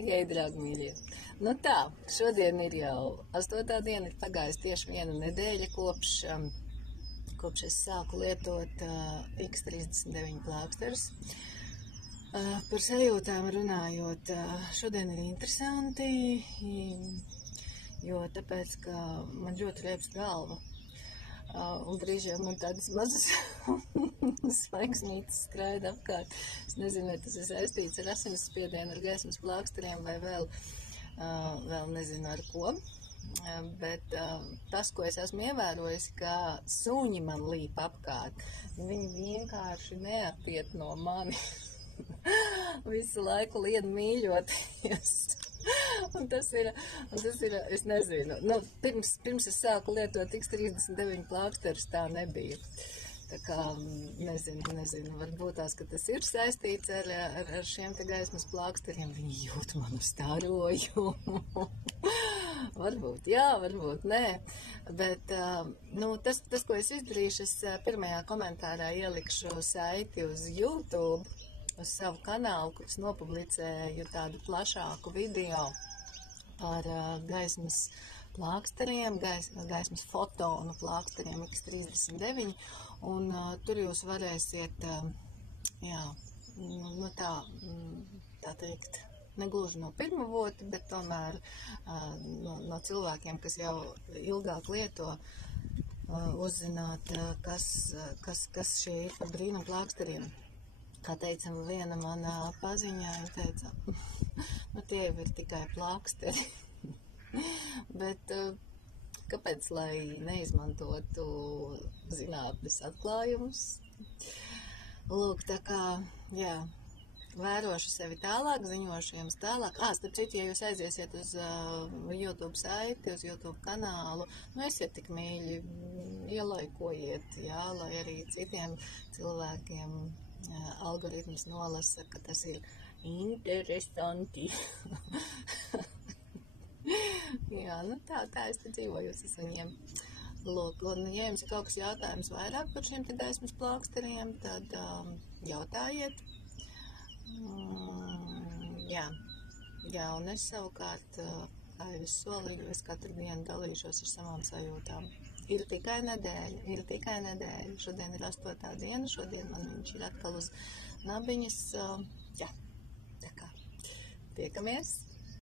Hei, draugi mīļie. Nu tā, šodien ir jau 8. diena, ir pagājis tieši 1 nedēļa kopš es sāku lietot X39 plāksterus. Par sajūtām runājot, šodien ir interesanti, jo tāpēc, ka man ļoti riebs galva. Un brīžiem man tādas mazas svaigsmītes skraida apkārt. Es nezinu, vai tas ir saistīts ar asinsspiedienu, ar gaismas plāksteriem vai vēl nezinu ar ko. Bet tas, ko es esmu ievērojis, ka suņi man līp apkārt, viņi vienkārši neapiet no mani. Visu laiku lien mīļoties. Un tas ir, es nezinu, pirms es sāku lietot X39 plāksterus, tā nebija. Tā kā, nezinu, varbūt tās, ka tas ir saistīts ar šiem te gaismas plāksteriem, viņi jūt manu starojumu. Varbūt jā, varbūt nē, bet, tas, ko es izdarīšu, es pirmajā komentārā ielikšu saiti uz YouTube, uz savu kanālu, kur es nopublicēju tādu plašāku video par gaismas plāksteriem, gaismas fotonu plāksteriem X39, un tur jūs varēsiet, tā teikt, negluži no pirmā vota, bet tomēr no cilvēkiem, kas jau ilgāk lieto, uzzināt, kas šie ir par brīnumu plāksteriem. Kā teica viena manā paziņā, viņa teica, tie jau ir tikai plāksteri. Bet kāpēc, lai neizmantotu zinātnes atklājumus? Lūk, tā kā, vērošu sevi tālāk, ziņošu jums tālāk. Starp citu, ja jūs aiziesiet uz YouTube saiti, uz YouTube kanālu, esiet tik mīļi, ielaikojiet, lai arī citiem cilvēkiem algoritms nolasa, ka tas ir interesanti. Tā es te dzīvojos ar viņiem. Lūk, un ja jums ir kaut kas jautājums vairāk par šiem te gaismas plāksteriem, tad jautājiet. Un es savukārt, kā jau es solīju, es katru dienu dalīšos ar savām sajūtām. Ir tikai nedēļa. Šodien ir 8. diena, šodien man viņš ir atkal uz nabiņas. Tā kā tiekamies.